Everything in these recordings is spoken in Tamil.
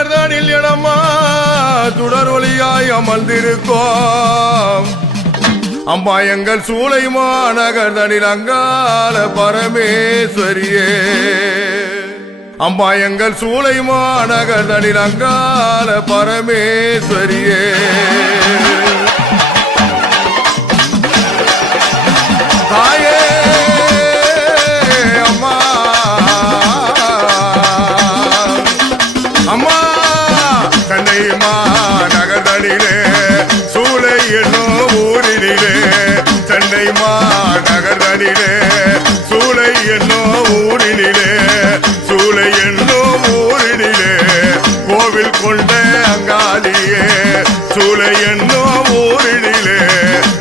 நகர்தானில் இடமா சுடர் ஒளியாய் அமர்ந்திருக்கோம் அம்மா எங்கள் சூளைமா நகர்தனில் அங்கால பரமேஸ்வரியே அம்மா எங்கள் சூளைமா நகர்தனில் அங்கால பரமேஸ்வரியே தாயே அம்மா அம்மா கண்ணைமா நகர்தனிலே சூளை என்னும் ஊரிலே சென்னைமா நகர்தனிலே சூளை என்னும் ஊரிலே சூளை என்னும் ஊரிலே கோவில் கொண்ட அங்காளியே சூளை என்னும் ஊரிலே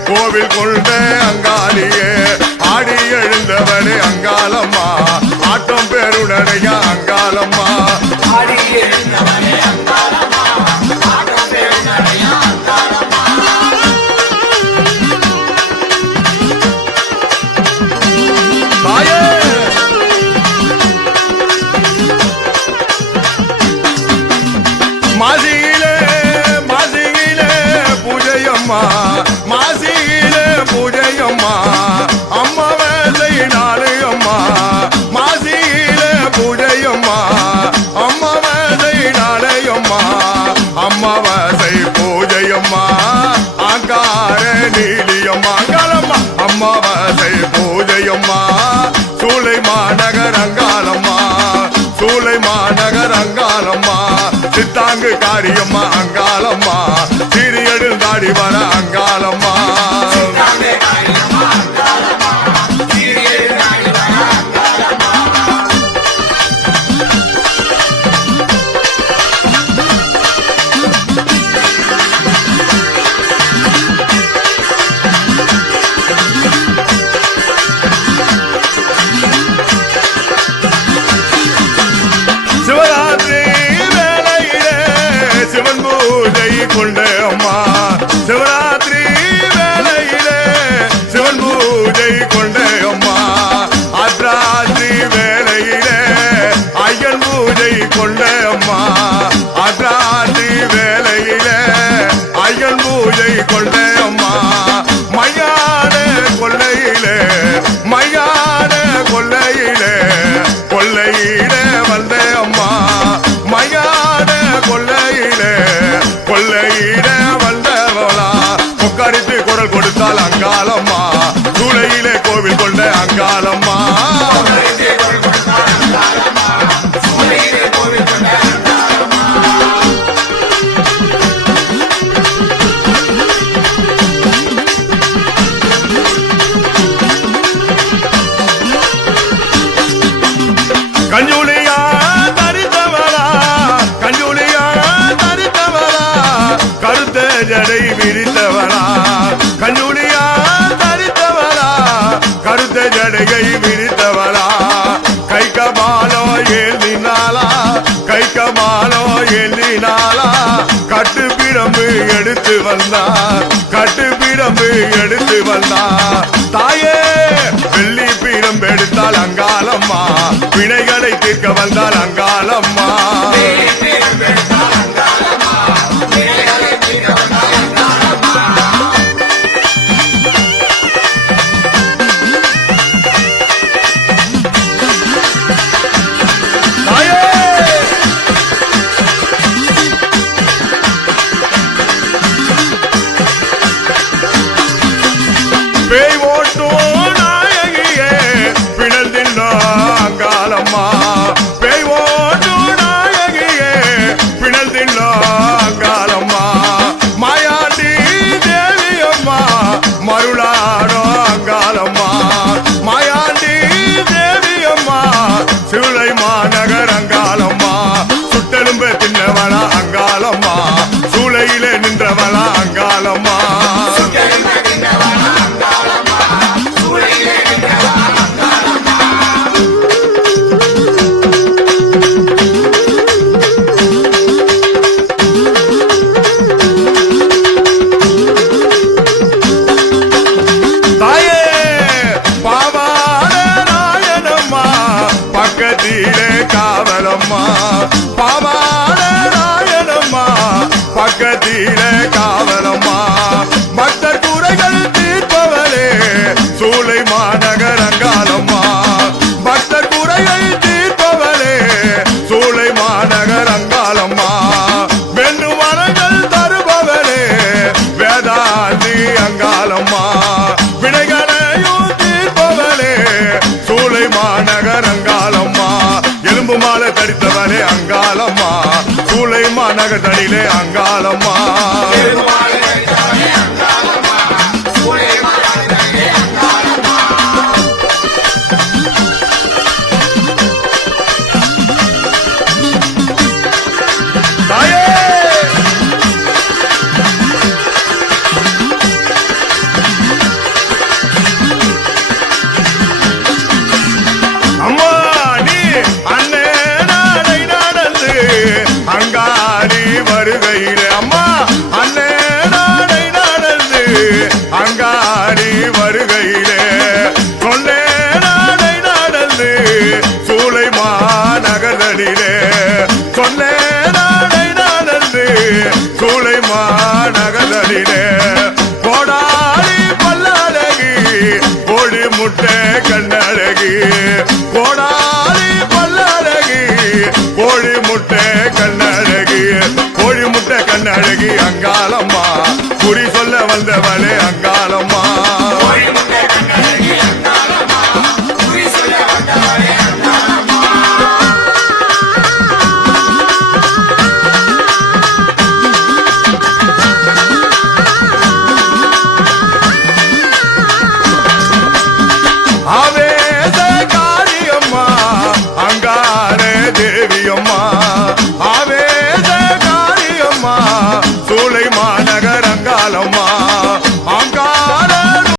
கோவில் கொண்ட அங்காளியே ஆடி எழுந்தவனே அங்காளம்மா ஆட்டம் பெருடைய அங்காளம்மா ஆடி எழுந்தவனே அங்காளம்மா ஆட்டம் பெருடைய அங்காளம்மா தாயே மாசியிலே பூஜையம்மா மாசியிலே பூஜையம்மா அம்மாவசை நாளு அம்மா மாசியிலே பூஜையம்மா அம்மாவசை நாளையம்மா அம்மாவசை பூஜையம்மா ஆங்கார நீலியம்மா அங்காளம்மா அம்மாவசை பூஜையம்மா சூளை மாநகர் அங்காளம்மா சூளை மாநகர் அங்காளம்மா சித்தாங்கு காரியம்மா அங்காளம்மா சீரியடில் தாடி வர அங்காளம்மா கொண்ட அம்மா சிவராத்திரி வேளையிலே சிவன் பூஜை கொண்ட அம்மா அர்த்தராத்திரி வேளையிலே ஐயன் பூஜை கொண்ட அம்மா அர்த்தராத்திரி வேளையிலே ஐயன் பூஜை கொண்ட அம்மா மையான கொள்ளையிலே மையான கொள்ளையிலே கொள்ளையிலே வந்த அம்மா மையான கொள்ளையிலே கொள்ளையிட வந்தவளா உட்காரித்து குரல் கொடுத்தால் அங்காளம்மா சூளையிலே கோவில் கொண்ட அங்காளம்மா கஞ்சுளியா தரித்தவளா கஞ்சுளியா தரித்தவளா கருத்த ஜடை விரித்தவளா கஞ்சுளியா தரித்தவளா கருத்த ஜடையை விரித்தவளா கை கபாலோ ஏந்தினாளா கை கபாலோ ஏந்தினாளா கட்டு பிடம்பு எடுத்து வந்தா கட்டு பிடம்பு எடுத்து வந்தா தாயே வெள்ளி பீடம் எடுத்தால் அங்காளம்மா வினைகளை தீர்க்க வந்தால் அங்காளம்மா பேய் ஓட்டும் நாயகியே பிணல் தின்னா அங்காளம்மா பேய் ஓட்டும் நாயகியே பிணல் தின்னா அங்காளம்மா மாயாண்டி தேவியம்மா மருளாடோ அங்காளம்மா மாயாண்டி தேவியம்மா சூளை மாநகர் அங்காளம்மா சுட்டெலும்பு தின்னவளா அங்காளம்மா சூளையிலே நின்றவளா அங்காளம்மா பக்கத்திலே காவலம்மா பாவாட தரித்தவளே அங்காளம்மா சூளைமா நகர் தனிலே அங்காளம்மா வருகையிலே அம்மா அண்ணே நாடை நடந்து அங்காடி வருகையிலே கொண்டே நாடை நடந்து சூளைமா நகர்தலிலே